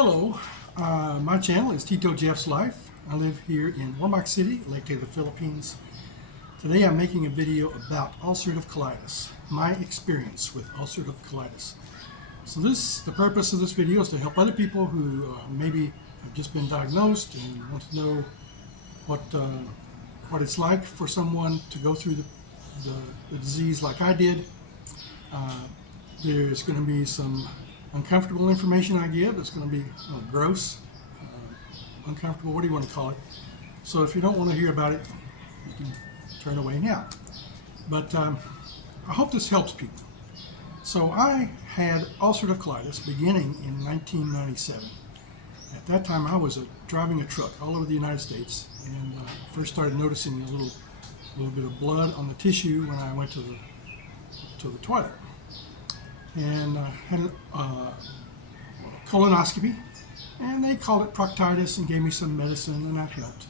Hello, my channel is Tito Jeff's Life. I live here in Ormoc City, Leyte, the Philippines. Today I'm making a video about ulcerative colitis, my experience with ulcerative colitis. So the purpose of this video is to help other people who maybe have just been diagnosed and want to know what it's like for someone to go through the disease like I did. There's going to be some uncomfortable information I give. It's going to be gross, uncomfortable, what do you want to call it? So if you don't want to hear about it, you can turn away now. But I hope this helps people. So I had ulcerative colitis beginning in 1997. At that time I was driving a truck all over the United States and first started noticing a little bit of blood on the tissue when I went to the toilet. And had a colonoscopy, and they called it proctitis and gave me some medicine, and that helped.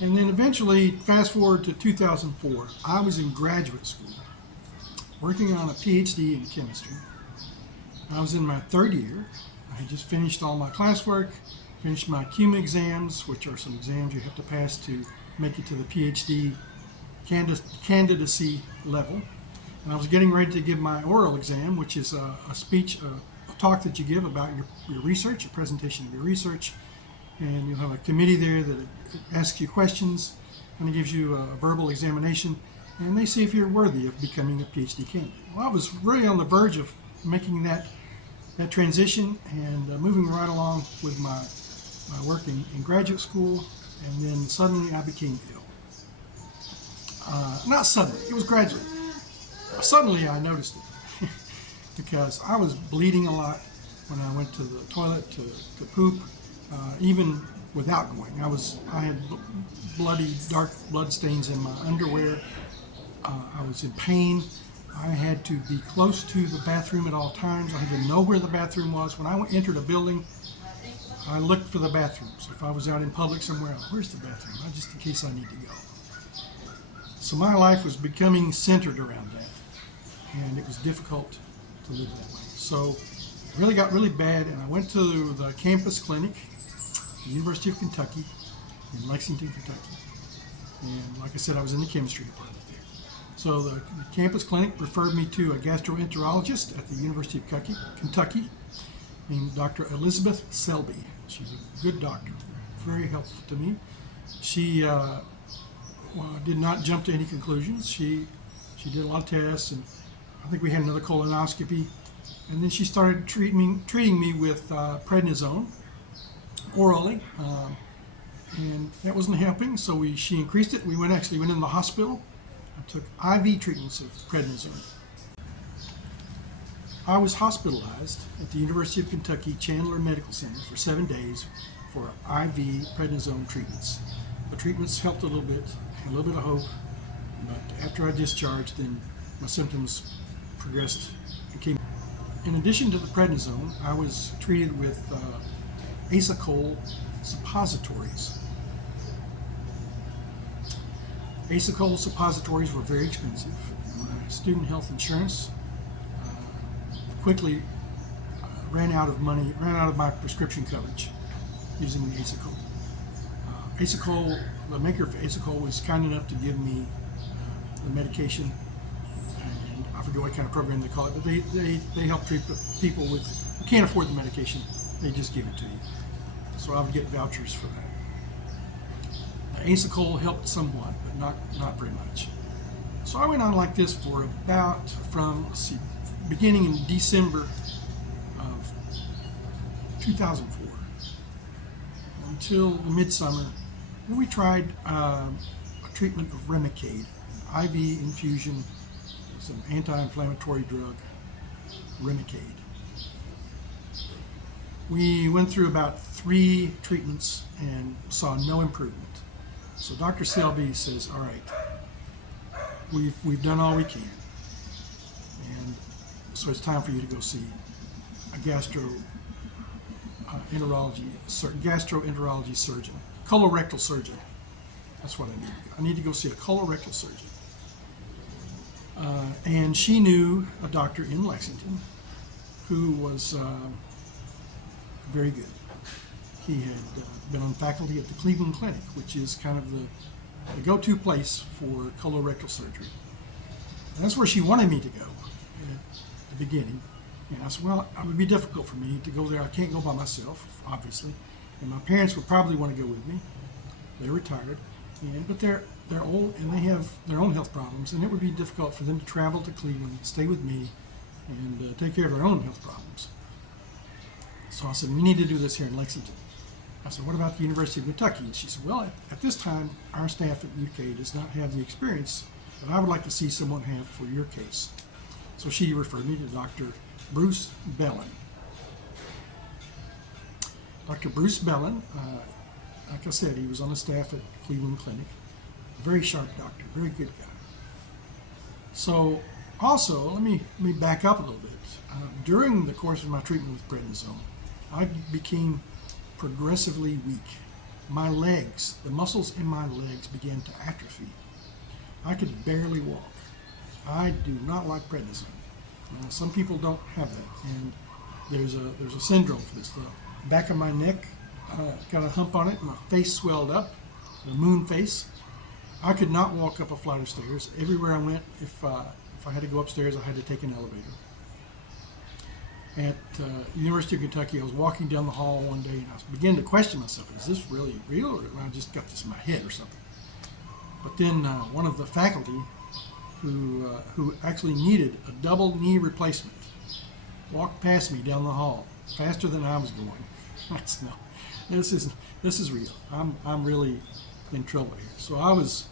And then eventually, fast forward to 2004, I was in graduate school working on a PhD in chemistry. I was in my third year. I had just finished all my classwork, finished my CUMA exams, which are some exams you have to pass to make it to the PhD candidacy level. And I was getting ready to give my oral exam, which is a speech, a talk that you give about your research, a presentation of your research. And you'll have a committee there that asks you questions and it gives you a verbal examination. And they see if you're worthy of becoming a PhD candidate. Well, I was really on the verge of making that transition and moving right along with my work in graduate school. And then suddenly I became ill. Not suddenly, it was gradually. Suddenly I noticed it because I was bleeding a lot when I went to the toilet to poop, even without going. I had bloody, dark blood stains in my underwear. I was in pain. I had to be close to the bathroom at all times. I had to know where the bathroom was. When I entered a building, I looked for the bathroom. So if I was out in public somewhere, where's the bathroom? Just in case I need to go. So my life was becoming centered around that. And it was difficult to live that way. So it really got really bad, and I went to the campus clinic, the University of Kentucky, in Lexington, Kentucky. And like I said, I was in the chemistry department there. So the campus clinic referred me to a gastroenterologist at the University of Kentucky named Dr. Elizabeth Selby. She's a good doctor, very helpful to me. She did not jump to any conclusions. She did a lot of tests, and I think we had another colonoscopy, and then she started treating me with prednisone orally, and that wasn't helping. So she increased it. We went in the hospital. I took IV treatments of prednisone. I was hospitalized at the University of Kentucky Chandler Medical Center for 7 days for IV prednisone treatments. The treatments helped a little bit of hope, but after I discharged, then my symptoms progressed. In addition to the prednisone, I was treated with acetol suppositories. Acetol suppositories were very expensive. My student health insurance quickly ran out of my prescription coverage using the acetol. Acetol, the maker of acetol, was kind enough to give me the medication. I forget what kind of program they call it, but they help treat people who can't afford the medication. They just give it to you. So I would get vouchers for that. Acetol helped somewhat, but not very much. So I went on like this for about, beginning in December of 2004 until midsummer, when we tried a treatment of Remicade, an IV infusion. An anti-inflammatory drug, Remicade. We went through about 3 treatments and saw no improvement. So Dr. Selby says, all right, we've done all we can. And so it's time for you to go see a gastroenterology surgeon, colorectal surgeon. That's what I need to go. I need to go see a colorectal surgeon. And she knew a doctor in Lexington who was very good. He had been on faculty at the Cleveland Clinic, which is kind of the go-to place for colorectal surgery. And that's where she wanted me to go at the beginning. And I said, well, it would be difficult for me to go there. I can't go by myself, obviously. And my parents would probably want to go with me. They're retired, but they're old and they have their own health problems, and it would be difficult for them to travel to Cleveland, stay with me, and take care of their own health problems. So I said, we need to do this here in Lexington. I said, what about the University of Kentucky? And she said, well, at this time, our staff at UK does not have the experience that I would like to see someone have for your case. So she referred me to Dr. Bruce Bellin. Dr. Bruce Bellin, like I said, he was on the staff at Cleveland Clinic. A very sharp doctor, very good guy. So also, let me back up a little bit. During the course of my treatment with prednisone, I became progressively weak. My legs, the muscles in my legs began to atrophy. I could barely walk. I do not like prednisone. Some people don't have that, and there's a syndrome for this. The back of my neck got a hump on it, my face swelled up, the moon face. I could not walk up a flight of stairs. Everywhere I went, if I had to go upstairs, I had to take an elevator. At University of Kentucky, I was walking down the hall one day, and I began to question myself, is this really real, or I just got this in my head or something? But then one of the faculty who actually needed a double knee replacement walked past me down the hall faster than I was going. I said, no, this is real. I'm really in trouble here. So I was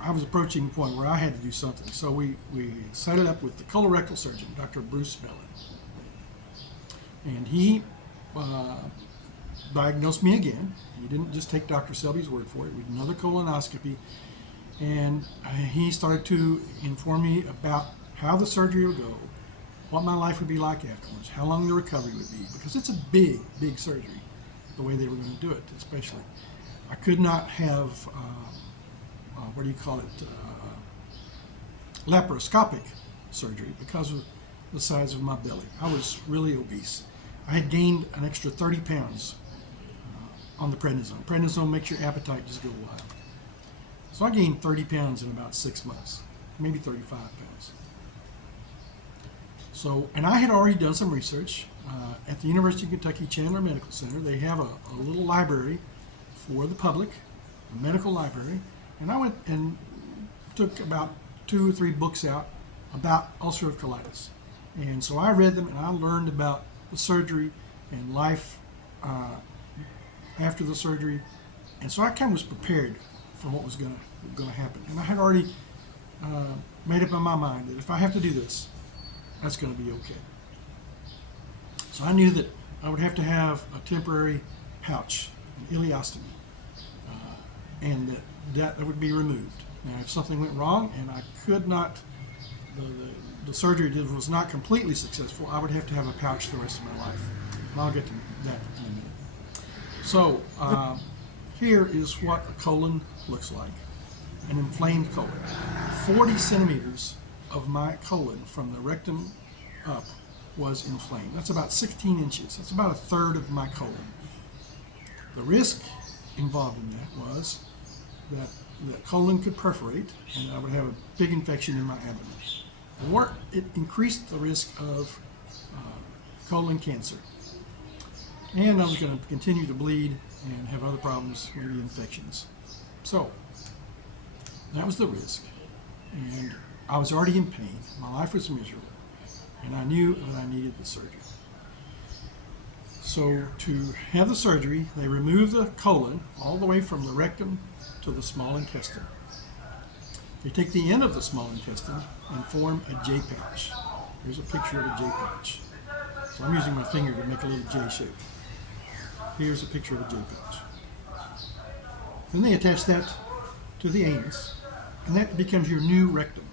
approaching the point where I had to do something. So we set it up with the colorectal surgeon, Dr. Bruce Bellin, and he diagnosed me again. He didn't just take Dr. Selby's word for it. We did another colonoscopy, and he started to inform me about how the surgery would go, what my life would be like afterwards, how long the recovery would be, because it's a big, big surgery, the way they were going to do it, especially. I could not have, what do you call it, laparoscopic surgery because of the size of my belly. I was really obese. I had gained an extra 30 pounds on the prednisone. Prednisone makes your appetite just go wild. So I gained 30 pounds in about 6 months, maybe 35 pounds. So, and I had already done some research at the University of Kentucky Chandler Medical Center. They have a little library for the public, a medical library, and I went and took about 2 or 3 books out about ulcerative colitis. And so I read them, and I learned about the surgery and life after the surgery. And so I kind of was prepared for what was going to happen. And I had already made up in my mind that if I have to do this, that's going to be okay. So I knew that I would have to have a temporary pouch, an ileostomy, and that would be removed. Now, if something went wrong and I could not, the surgery was not completely successful, I would have to have a pouch the rest of my life. And I'll get to that in a minute. So here is what a colon looks like, an inflamed colon. 40 centimeters of my colon from the rectum up was inflamed. That's about 16 inches. That's about a third of my colon. The risk involved in that was that the colon could perforate and I would have a big infection in my abdomen. Or it increased the risk of colon cancer. And I was going to continue to bleed and have other problems, maybe infections. So that was the risk. And I was already in pain. My life was miserable. And I knew that I needed the surgery. So to have the surgery, they remove the colon all the way from the rectum to the small intestine. They take the end of the small intestine and form a J pouch. Here's a picture of a J pouch. So I'm using my finger to make a little J shape. Here's a picture of a J pouch. Then they attach that to the anus, and that becomes your new rectum.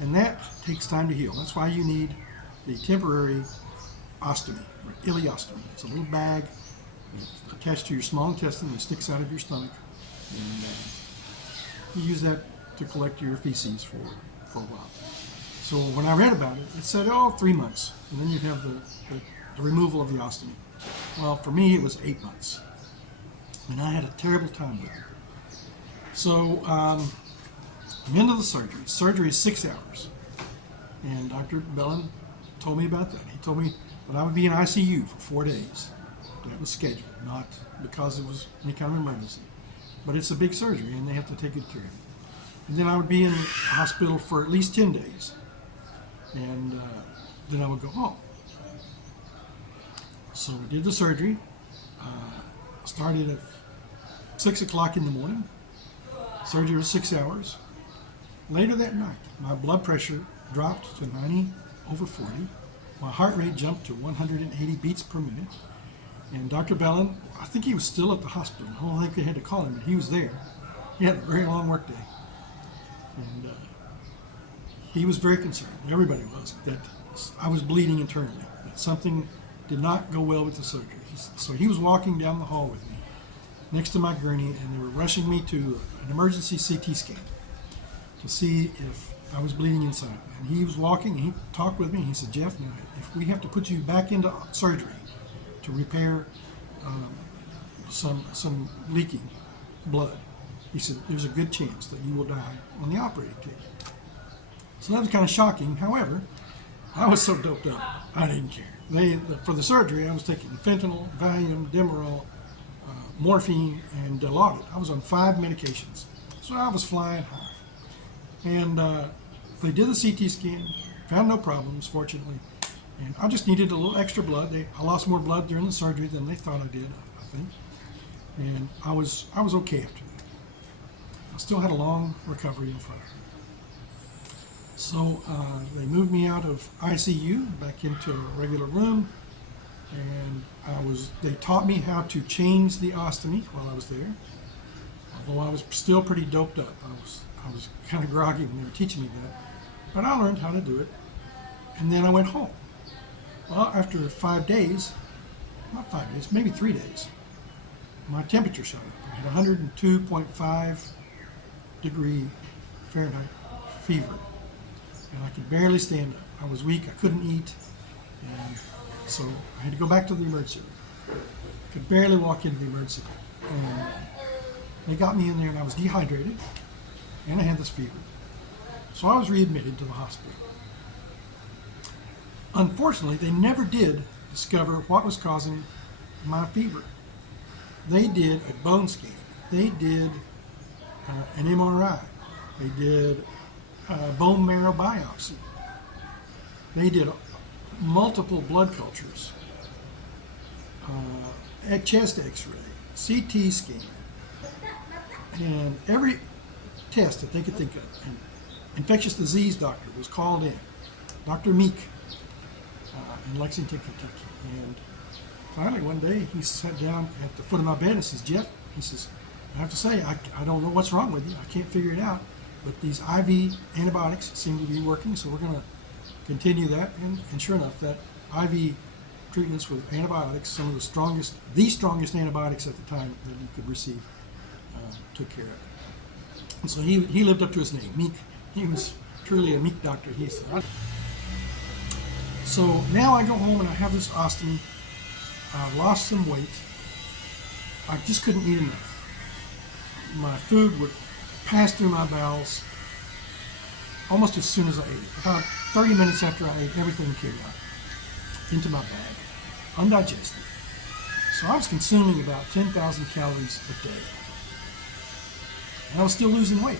And that takes time to heal. That's why you need the temporary ostomy, or ileostomy. It's a little bag attached to your small intestine that sticks out of your stomach. And you use that to collect your feces for a while. So when I read about it, it said, 3 months. And then you have the removal of the ostomy. Well, for me, it was 8 months. And I had a terrible time with it. So I'm into the surgery. Surgery is 6 hours. And Dr. Bellin told me about that. He told me that I would be in ICU for 4 days. That was scheduled, not because it was any kind of emergency. But it's a big surgery, and they have to take good care of me. And then I would be in the hospital for at least 10 days. And then I would go home. So we did the surgery. Started at 6 o'clock in the morning. Surgery was 6 hours. Later that night, my blood pressure dropped to 90/40. My heart rate jumped to 180 beats per minute. And Dr. Bellin, I think he was still at the hospital. I don't think they had to call him, but he was there. He had a very long work day. And he was very concerned, everybody was, that I was bleeding internally, that something did not go well with the surgery. So he was walking down the hall with me, next to my gurney, and they were rushing me to an emergency CT scan to see if I was bleeding inside. And he was walking, and he talked with me, and he said, "Jeff, now, if we have to put you back into surgery to repair some leaking blood," he said, "there's a good chance that you will die on the operating table." So that was kind of shocking. However, I was so doped up, I didn't care. For the surgery, I was taking fentanyl, Valium, Demerol, morphine, and Dilaudid. I was on 5 medications, so I was flying high. And they did the CT scan, found no problems, fortunately, and I just needed a little extra blood. I lost more blood during the surgery than they thought I did, I think, and I was okay after that. I still had a long recovery in front of me. So they moved me out of ICU back into a regular room, and they taught me how to change the ostomy while I was there. Although I was still pretty doped up, I was kind of groggy when they were teaching me that, but I learned how to do it. And then I went home. Well, after 5 days, not 5 days, maybe 3 days, my temperature shot up. I had 102.5 degree Fahrenheit fever, and I could barely stand up. I was weak, I couldn't eat, and so I had to go back to the emergency room. Could barely walk into the emergency room. And they got me in there, and I was dehydrated, and I had this fever. So I was readmitted to the hospital. Unfortunately, they never did discover what was causing my fever. They did a bone scan. They did an MRI. They did a bone marrow biopsy. They did multiple blood cultures, a chest x-ray, CT scan, and every test that they could think of. An infectious disease doctor was called in, Dr. Meek, in Lexington, Kentucky. And finally one day he sat down at the foot of my bed and says, "Jeff," he says, "I have to say, I don't know what's wrong with you. I can't figure it out, but these IV antibiotics seem to be working, so we're going to continue that." And sure enough, that IV treatments with antibiotics, some of the strongest antibiotics at the time that you could receive, took care of it. And so he lived up to his name, Meek. He was truly a meek doctor, he said. So now I go home and I have this ostomy. I lost some weight. I just couldn't eat enough. My food would pass through my bowels almost as soon as I ate it. About 30 minutes after I ate, everything came out into my bag, undigested. So I was consuming about 10,000 calories a day. And I was still losing weight.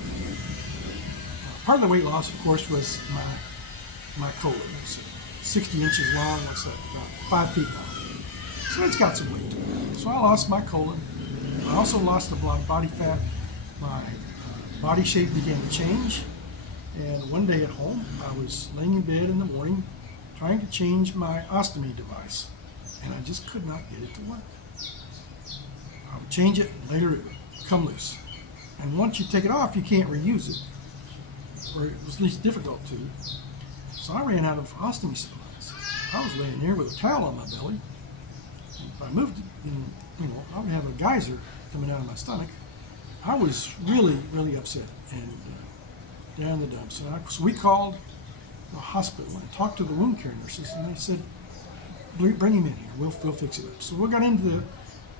Part of the weight loss, of course, was my colon. It's 60 inches long, what's that, about 5 feet long. So it's got some weight to it. So I lost my colon. I also lost a lot of body fat. My body shape began to change. And one day at home, I was laying in bed in the morning trying to change my ostomy device. And I just could not get it to work. I would change it, and later it would come loose. And once you take it off, you can't reuse it. Or it was at least difficult to. So I ran out of ostomy supplies. I was laying there with a towel on my belly. And if I moved it, then, I would have a geyser coming out of my stomach. I was really, really upset and down the dumps. So we called the hospital and talked to the wound care nurses, and they said, bring him in here. We'll fix it up. So we got into the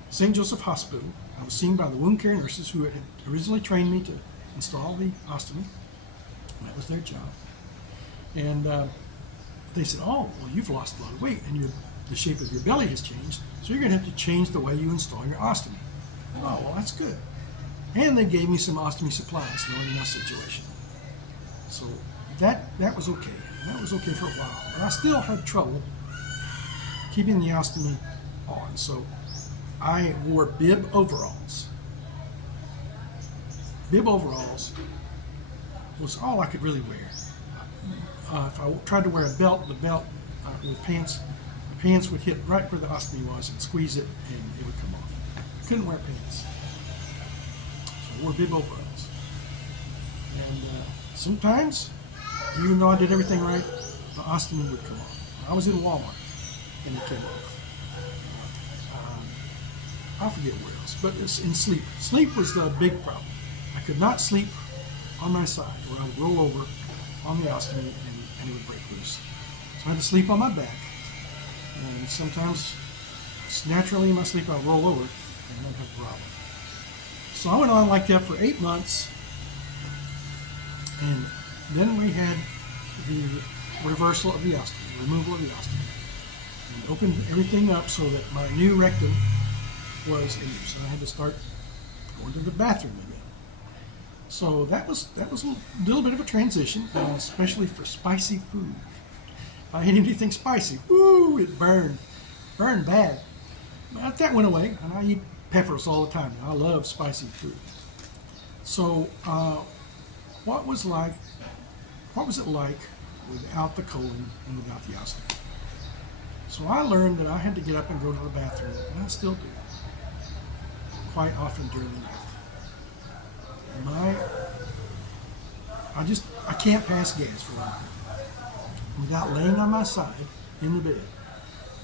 St. Joseph Hospital. I was seen by the wound care nurses who had originally trained me to install the ostomy. That was their job. And they said, oh, well, you've lost a lot of weight and the shape of your belly has changed, so you're going to have to change the way you install your ostomy. Oh, well, that's good. And they gave me some ostomy supplies, knowing my situation. So that was okay. And that was okay for a while. But I still had trouble keeping the ostomy on. So I wore bib overalls. Bib overalls was all I could really wear. If I tried to wear a belt, the belt with pants, the pants would hit right where the ostomy was and squeeze it, and it would come off. I couldn't wear pants. So I wore bib overalls. And sometimes, even though I did everything right, the ostomy would come off. I was in Walmart, and it came off. I forget where else, but it's in sleep. Sleep was the big problem. I could not sleep on my side, where I would roll over on the ostomy and it would break loose. So I had to sleep on my back, and sometimes, naturally in my sleep, I would roll over and I'd have a problem. So I went on like that for 8 months, and then we had the reversal of the ostomy, removal of the ostomy, and opened everything up so that my new rectum was in use. I had to start going to the bathroom again. So that was a little bit of a transition, especially for spicy food. If I ate anything spicy, woo, it burned bad. But that went away, and I eat peppers all the time. I love spicy food. So what was it like without the colon and without the ostomy? So I learned that I had to get up and go to the bathroom, and I still do, quite often during the night. I can't pass gas for one thing without laying on my side in the bed.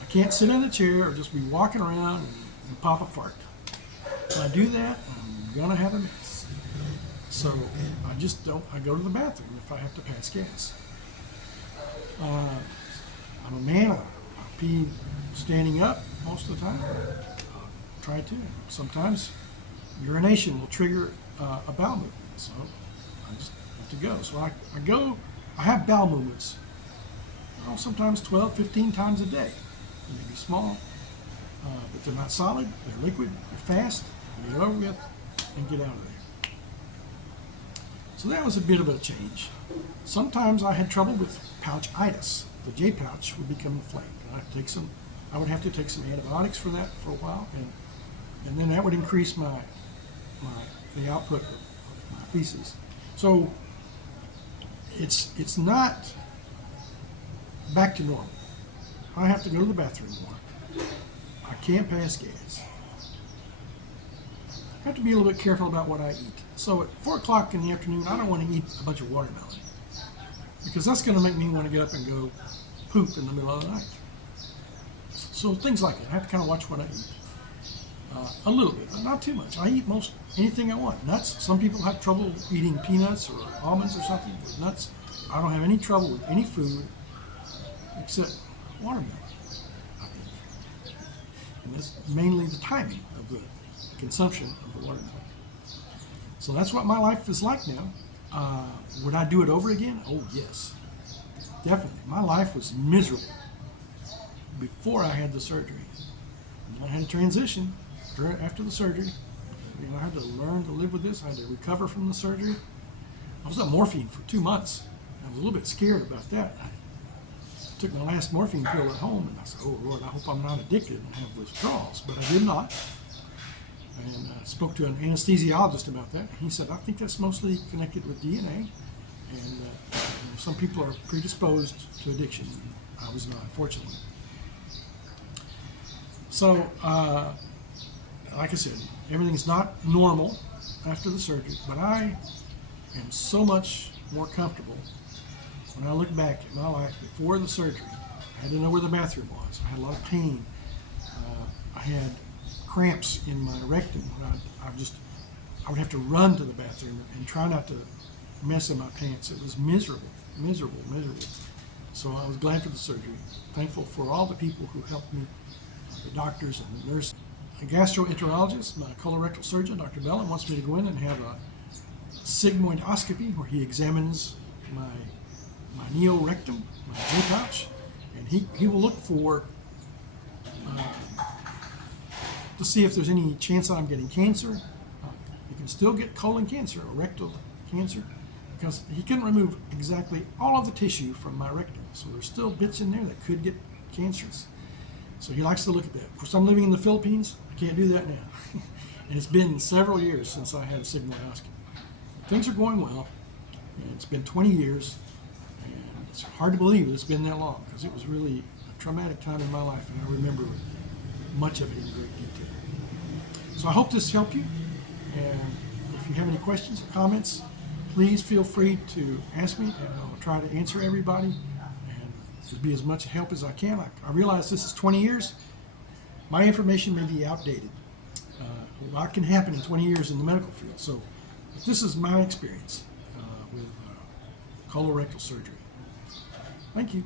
I can't sit in a chair or just be walking around and pop a fart. If I do that, I'm gonna have a mess. So I just don't. I go to the bathroom if I have to pass gas. I'm a man. I pee standing up most of the time. Try to. Sometimes urination will trigger a bowel movement, so I just have to go. So I go. I have bowel movements. Sometimes 12, 15 times a day. They may be small, but they're not solid. They're liquid. They're fast. Get it over with and get out of there. So that was a bit of a change. Sometimes I had trouble with pouchitis. The J pouch would become inflamed. I would have to take some antibiotics for that for a while, and then that would increase the output of my feces. So it's not back to normal. I have to go to the bathroom more. I can't pass gas. I have to be a little bit careful about what I eat. So at 4 o'clock in the afternoon, I don't want to eat a bunch of watermelon, because that's going to make me want to get up and go poop in the middle of the night. So things like that. I have to kind of watch what I eat. A little bit, but not too much. I eat most anything I want. Nuts. Some people have trouble eating peanuts or almonds or something. With nuts, I don't have any trouble with any food except watermelon, I think. And that's mainly the timing of the consumption of the watermelon. So that's what my life is like now. Would I do it over again? Oh, yes. Definitely. My life was miserable before I had the surgery. And I had a transition after the surgery. I had to learn to live with this. I had to recover from the surgery. I was on morphine for 2 months. I was a little bit scared about that. I took my last morphine pill at home, and I said, oh, Lord, I hope I'm not addicted and have withdrawals. But I did not. And I spoke to an anesthesiologist about that. He said, I think that's mostly connected with DNA. And some people are predisposed to addiction. I was not, fortunately. So, like I said, everything's not normal after the surgery, but I am so much more comfortable when I look back at my life before the surgery. I had to know where the bathroom was. I had a lot of pain. I had cramps in my rectum. I would have to run to the bathroom and try not to mess in my pants. It was miserable. So I was glad for the surgery. Thankful for all the people who helped me, the doctors and the nurses. A gastroenterologist, my colorectal surgeon, Dr. Bellin, wants me to go in and have a sigmoidoscopy where he examines my neorectum, my J pouch, and he will look for to see if there's any chance that I'm getting cancer. You can still get colon cancer or rectal cancer because he couldn't remove exactly all of the tissue from my rectum. So there's still bits in there that could get cancerous. So he likes to look at that. Of course, I'm living in the Philippines. I can't do that now. And it's been several years since I had a sigmoidoscopy. Things are going well. And it's been 20 years. And it's hard to believe it's been that long because it was really a traumatic time in my life. And I remember much of it in great detail. So I hope this helped you. And if you have any questions or comments, please feel free to ask me, and I'll try to answer everybody and it'll be as much help as I can. I realize this is 20 years. My information may be outdated. A lot can happen in 20 years in the medical field. So but this is my experience with colorectal surgery. Thank you.